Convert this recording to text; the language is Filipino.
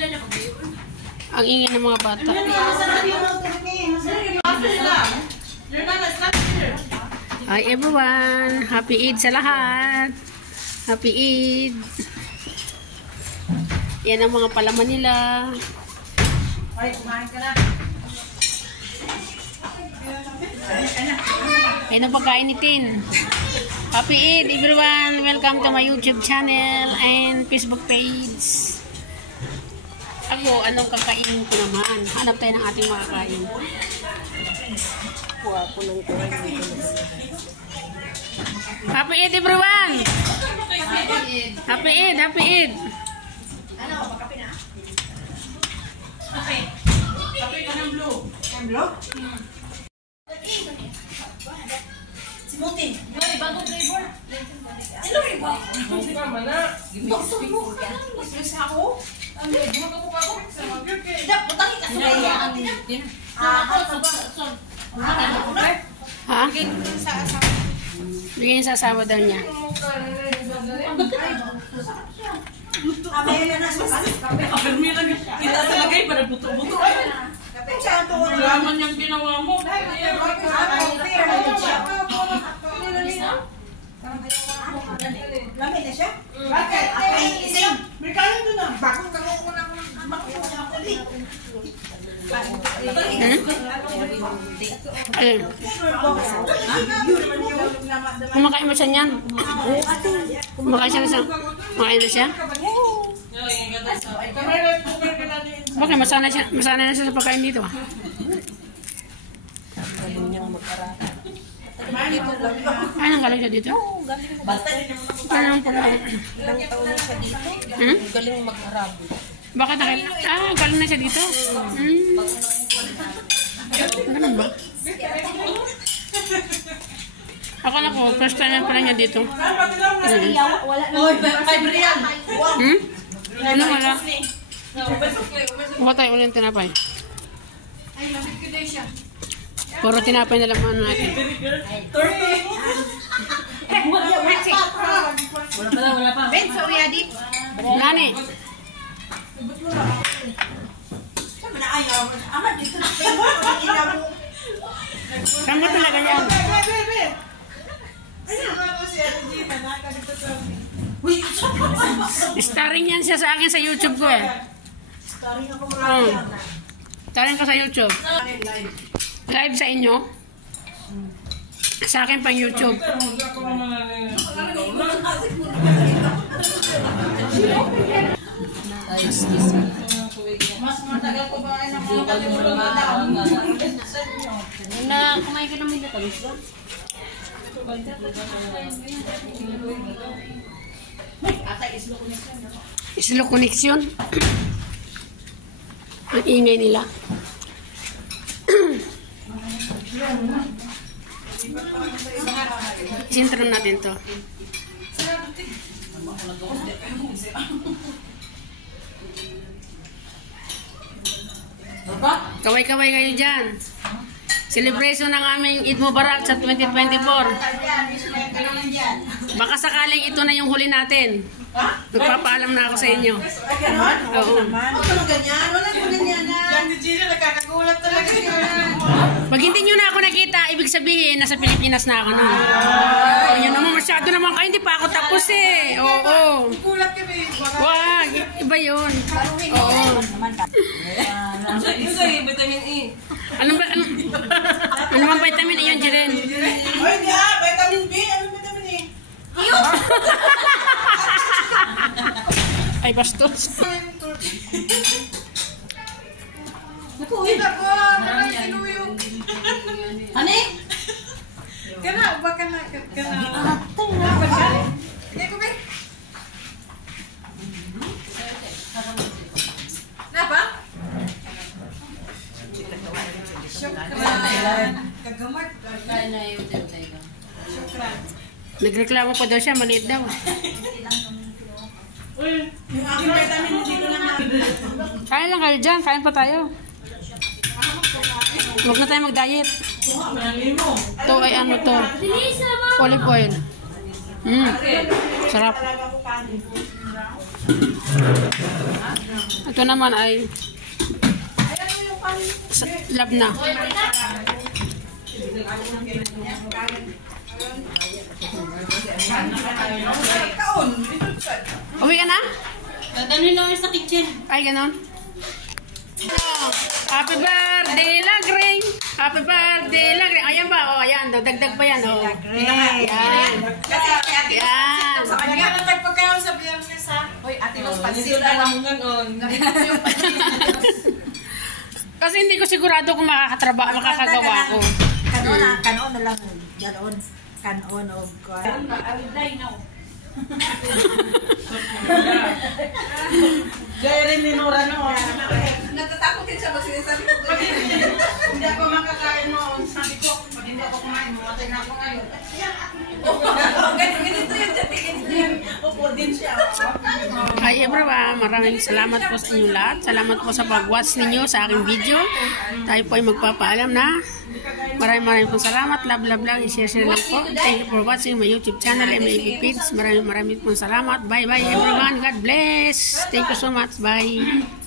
Ang ingay ng mga bata. Hi everyone! Happy Eid sa lahat! Happy Eid! Yan ang mga palaman nila. Ay, kumain ka na. Yan ang pagkain ni Tin. Happy Eid everyone! Welcome to my YouTube channel and Facebook page. Ako, anong kakainin ko naman? Hanap tayo ng ating makakain. Wapo ng kain. Happy Eid everyone! Happy Eid! Happy Eid! Ano? Makape na? Kape. Kape ka ng blue. Ng blue? Si Muti. Yung bagong flavor. Sino rin ba? Muti ka man na. Bakso mo ka. Mas ako? Ang medyo magkamukha ko. Dap, putangin ka sa kaya. Ha? Bigyan sa asawa daw niya. Kita talagay para buto-buto. Laman niyang ginawa mo. Lamay na siya? Bakit? Merkano doon na. Bakong kako ko na makuha ako ulit. Kumakain mo siya niyan? Kumakain siya na siya? Kumakain na siya? Bakit? Masanay na siya sa pagkain dito. Ay, nang galing siya dito? Galing pala. Ilang taon na siya dito. Galing mag-Arabi. Bakit galing na siya dito? Ganun ba? Akala ko, first time na pala niya dito. Oy, 5 real. Ano wala? Mukha tayo ulit tinapay. Puro tinapay na lang ano natin. Wala pa. Ben, sorry, Adi. Nani? Saan ba talaga yan? Starring yan siya sa akin sa YouTube ko eh. Starring ko sa YouTube. Live sa inyo. Sa akin pang YouTube. Mas matagal ko ba ng mga kalimutan Na kumain ka naman dito, tamis ba? Slow connection. Ang ingay nila. Sintro natin to. Kaway-kaway kayo dyan. Celebration ng aming Eid Mubarak sa 2024. Baka sakaling ito na yung huli natin. Nagpapaalam na ako sa inyo. Oo. Pag hindi nyo na ako nakita, ibig sabihin, nasa Pilipinas na ako na. Yun naman, masyado naman kayo, hindi pa ako tapos eh. Oo. Wag, iba yun. Oo. Vitamin E. Ano bang vitamin E yun, Jiren? Ay, hindi vitamin B. Ano vitamin E? Ay, bastos. Nakuwi na ko. Maraming sinuyog. Ano eh? Kana, ba kana? Hindi ko ba? Na ba? Kagamart. Nagreklamo pa daw siya, maliit daw. Yung aking vitamin hindi ko naman. Kain lang kayo dyan, kain pa tayo. Huwag na tayo mag-diet. Ito ay ano to? Olive oil. Sarap. Ito naman ay lab na. Uwi ka na? Dadalhin lang sa kitchen. Ay, ganon. Happy birthday, Lagring! Happy birthday, Lagring! Ayan ba? O, ayan. Dagdag pa yan. O. Ayan. Yan. Sa kanya na nagpagkaw sa biyernes ha. Hoy, ate Los, pansin na lang ganon. Kasi hindi ko sigurado kung makakagawa ko. Kanon na lang. Ganon. Kanon o kanon. I will die now. Gaya rin ni Nora noon. Natatakot din siya magsisabi ko. Hindi ako makakain noon. Sabi ko, pag hindi ako kumain, mamatay na ako ngayon. Ganito yun, Jati. Ganito yun. Upo din siya. Hi everyone, maraming salamat po sa inyo lahat. Salamat po sa pag-watch ninyo sa aking video. Tayo po ay magpapaalam na. Maraming pong salamat. Love, love, love. I-share lang po. Thank you for watching my YouTube channel, MAB Kids. Maraming pong salamat. Bye bye everyone. God bless. Thank you so much. Bye.